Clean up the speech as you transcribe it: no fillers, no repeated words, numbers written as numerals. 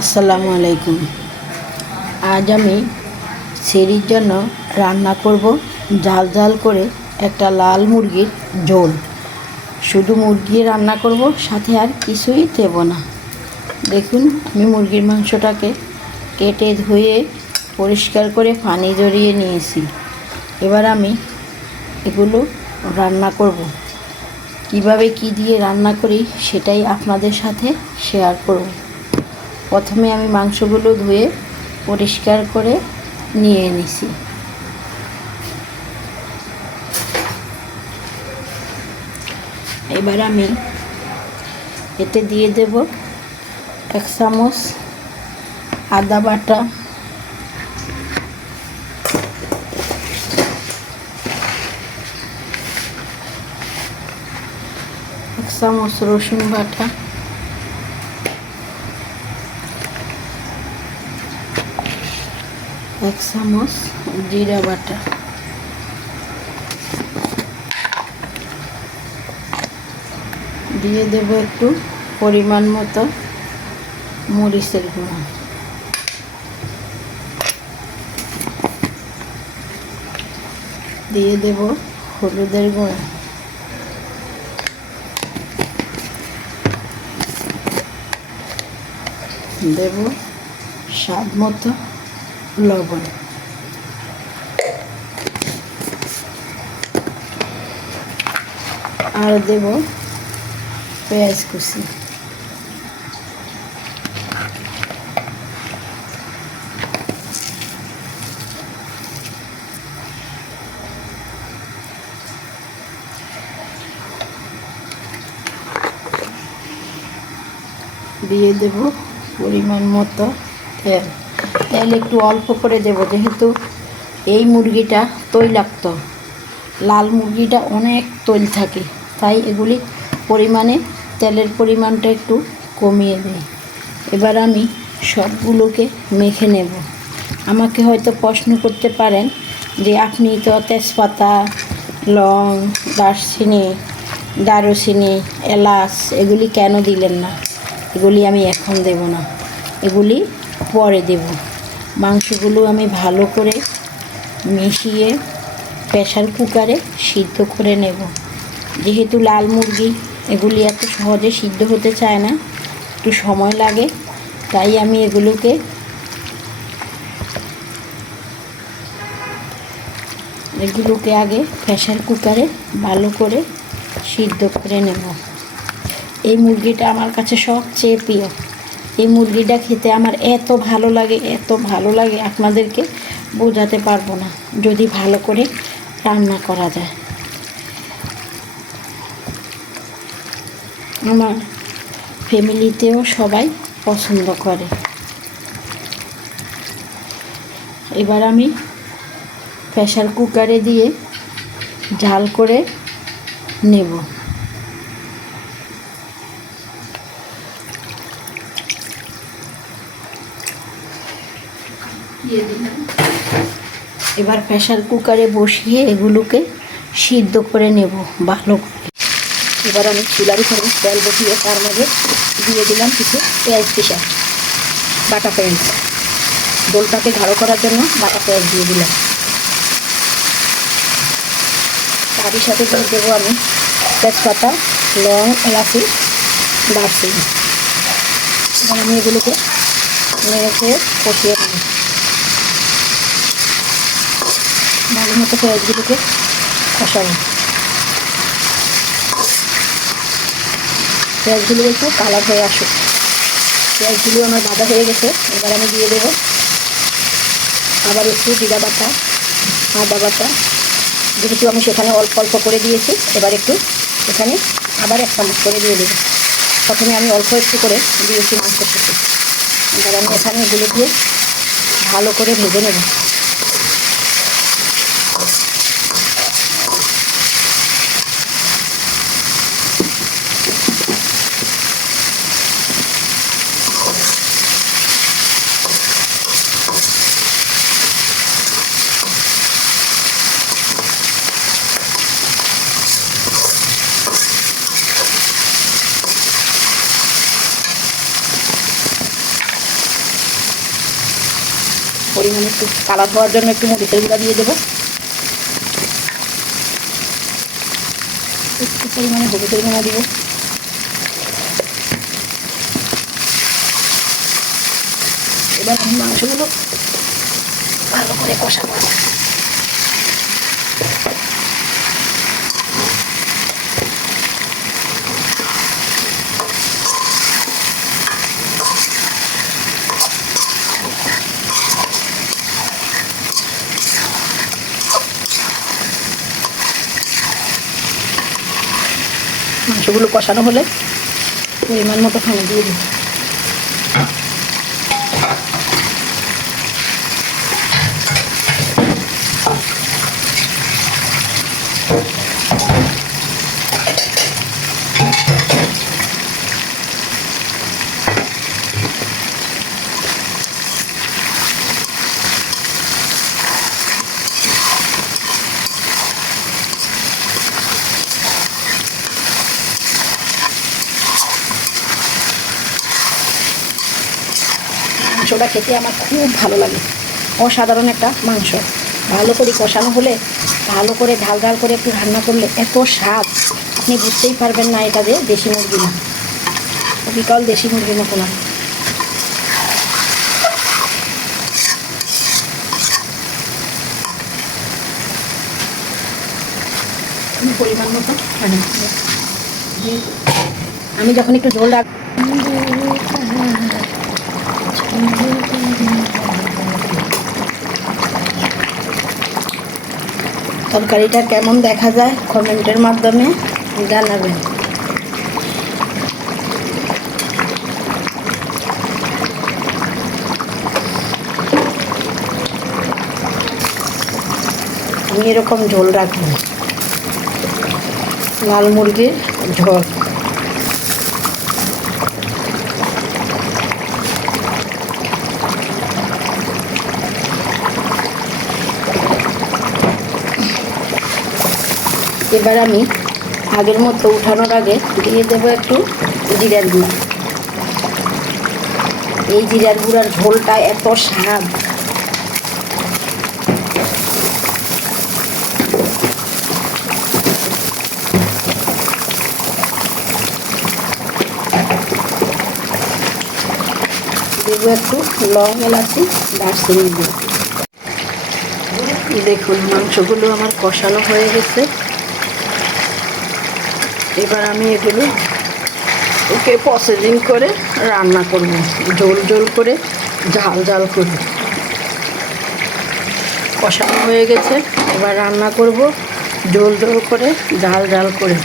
আসসালামু আলাইকুম। আজ আমি সেরির জন্য রান্না করব ঝাল ঝাল করে একটা লাল মুরগির ঝোল। শুধু মুরগি রান্না করব, সাথে আর কিছুই দেব না। দেখুন, আমি মুরগির মাংসটাকে কেটে ধুয়ে পরিষ্কার করে পানি ঝরিয়ে নিয়েছি। এবার আমি এগুলো রান্না করব। কিভাবে কি দিয়ে রান্না করি সেটাই আপনাদের সাথে শেয়ার করব। প্রথমে আমি মাংসগুলো ধুয়ে পরিষ্কার করে নিয়ে নিছি। এবার আমি এতে দিয়ে দেব 1 চামচ আদা বাটা, 1 চামচ রসুন বাটা, 1 চামচ জিরা বাটা, দিয়ে দেব একটু পরিমাণ মতো মরিচের গুঁড়ো, দিয়ে দেব হলুদের গুঁড়ো, দেব স্বাদ মতো লবণ, আর দেব পেঁয়াজ কুচি। দিয়ে দেব পরিমাণ মতো তেল। তেল একটু অল্প করে দেব, যেহেতু এই মুরগিটা তৈলাক্ত, লাল মুরগিটা অনেক তৈল থাকে, তাই এগুলি পরিমাণে তেলের পরিমাণটা একটু কমিয়ে দেয়। এবার আমি সবগুলোকে মেখে নেব। আমাকে হয়তো প্রশ্ন করতে পারেন যে আপনি তো তেজপাতা, লং, দারুচিনি, এলাচ এগুলি কেন দিলেন না? এগুলি আমি এখন দেব না, এগুলি পরে দেব। মাংসগুলো আমি ভালো করে মিশিয়ে প্রেসার কুকারে সিদ্ধ করে নেব। যেহেতু লাল মুরগি, এগুলি এত সহজে সিদ্ধ হতে চায় না, একটু সময় লাগে, তাই আমি এগুলোকে আগে প্রেসার কুকারে ভালো করে সিদ্ধ করে নেব। এই মুরগিটা আমার কাছে সবচেয়ে প্রিয়। এই মুরগিটা খেতে আমার এত ভালো লাগে, আপনাদেরকে বোঝাতে পারবো না, যদি ভালো করে রান্না করা যায়। আমার ফ্যামিলিতেও সবাই পছন্দ করে। এবার আমি প্রেসার কুকারে দিয়ে ঝাল করে নেব। এবার প্রেসার কুকারে বসিয়ে এগুলোকে সিদ্ধ করে নেব ভালো করে। এবার আমি চুলার উপরে তেল বসিয়ে তার মধ্যে দিয়ে দিলাম কিছু পেঁয়াজ পিসা, বাটা পেঁয়াজ, ঝোলটাকে গাঢ় করার জন্য বাটা পেঁয়াজ দিয়ে দিলাম। তারই সাথে দিয়ে দেবো আমি তেজপাতা, লং, এলাচি, দারচিনি। এবং আমি এগুলোকে নেড়ে কষিয়ে নেব। ভালো মতো পেঁয়াজগুলোকে কষাবো। পেঁয়াজগুলো একটু কালার হয়ে আসুক। পেঁয়াজগুলো আমার ভাজা হয়ে গেছে। এবার আমি দিয়ে দেবো আবার একটু জিরা বাটা, আদা বাটা। যেহেতু আমি সেখানে অল্প অল্প করে দিয়েছি, এবার একটু এখানে আবার 1 চামচ করে দিয়ে দেবো। প্রথমে আমি অল্প একটু করে দিয়েছি মাংসের সাথে। এবার আমি এখানে এগুলো দিয়ে ভালো করে ভেজে নেব। পরিমাণে একটু কালার হওয়ার জন্য একটু মরিচের গুঁড়া দিয়ে দেবো, একটু পরিমাণে হলুদের গুঁড়া দিব, এবার আমি মাংসগুলো ভালো করে কষাবো। মাংসগুলো কষানো হলে পরিমাণ মতো পানি দিয়ে দিই। মাংসটা খেতে আমার খুব ভালো লাগে, অসাধারণ একটা মাংস। ভালো করে কষানো হলে, ভালো করে ঝাল ঝাল করে একটু রান্না করলে এত স্বাদ, আপনি বুঝতেই পারবেন না এটা যে দেশি মুরগি না, বিকল দেশি মুরগির মতো না। পরিমাণ মতো আমি যখন একটু ঝোল রাখ, তরকারিটা কেমন দেখা যায় কমেন্টের মাধ্যমে জানাবেন। আমি এরকম ঝোল রাখবো, লাল মুরগির ঝোল। এবার আমি আগের মতো উঠানোর আগে দিয়ে দেবো একটু জিরার গুঁড়ো। এই জিরার গুঁড়ার ঝোলটা এত স্বাদ, দেবো একটু লং এলাচি, দারচিনি দিয়ে। দেখুন মাংসগুলো আমার কষানো হয়ে গেছে। এবার আমি এগুলো ওকে প্রসেসিং করে রান্না করব, ঝোল ঝোল করে, ঝাল ঝাল করে। কষানো হয়ে গেছে, এবার রান্না করব ঝোল ঝোল করে, ঝাল ঝাল করে।